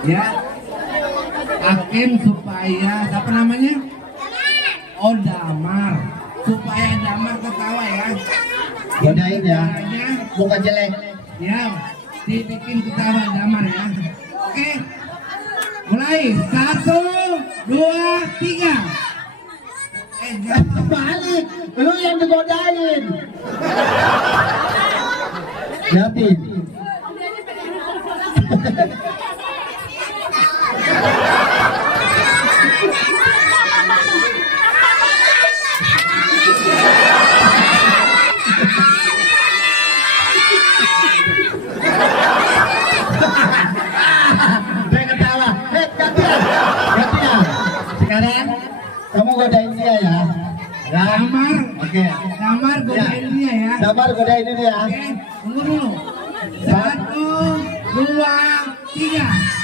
Ya, Hakim supaya apa namanya? Oh, Damar. Supaya Damar ketawa ya. Godain ya. Caranya, Muka jelek. ya, dibikin ketawa Damar ya. Oke. Mulai 1, 2, 3. Jangan Balik. Lu yang digodain. Yatin. Dia ketawa. Gantian. Gantian. Sekarang kamu godain dia ya. Ya. Damar. Oke. Damar godain dia ya. Damar godain dia. Oke, tunggu dulu. 1, 2, 3.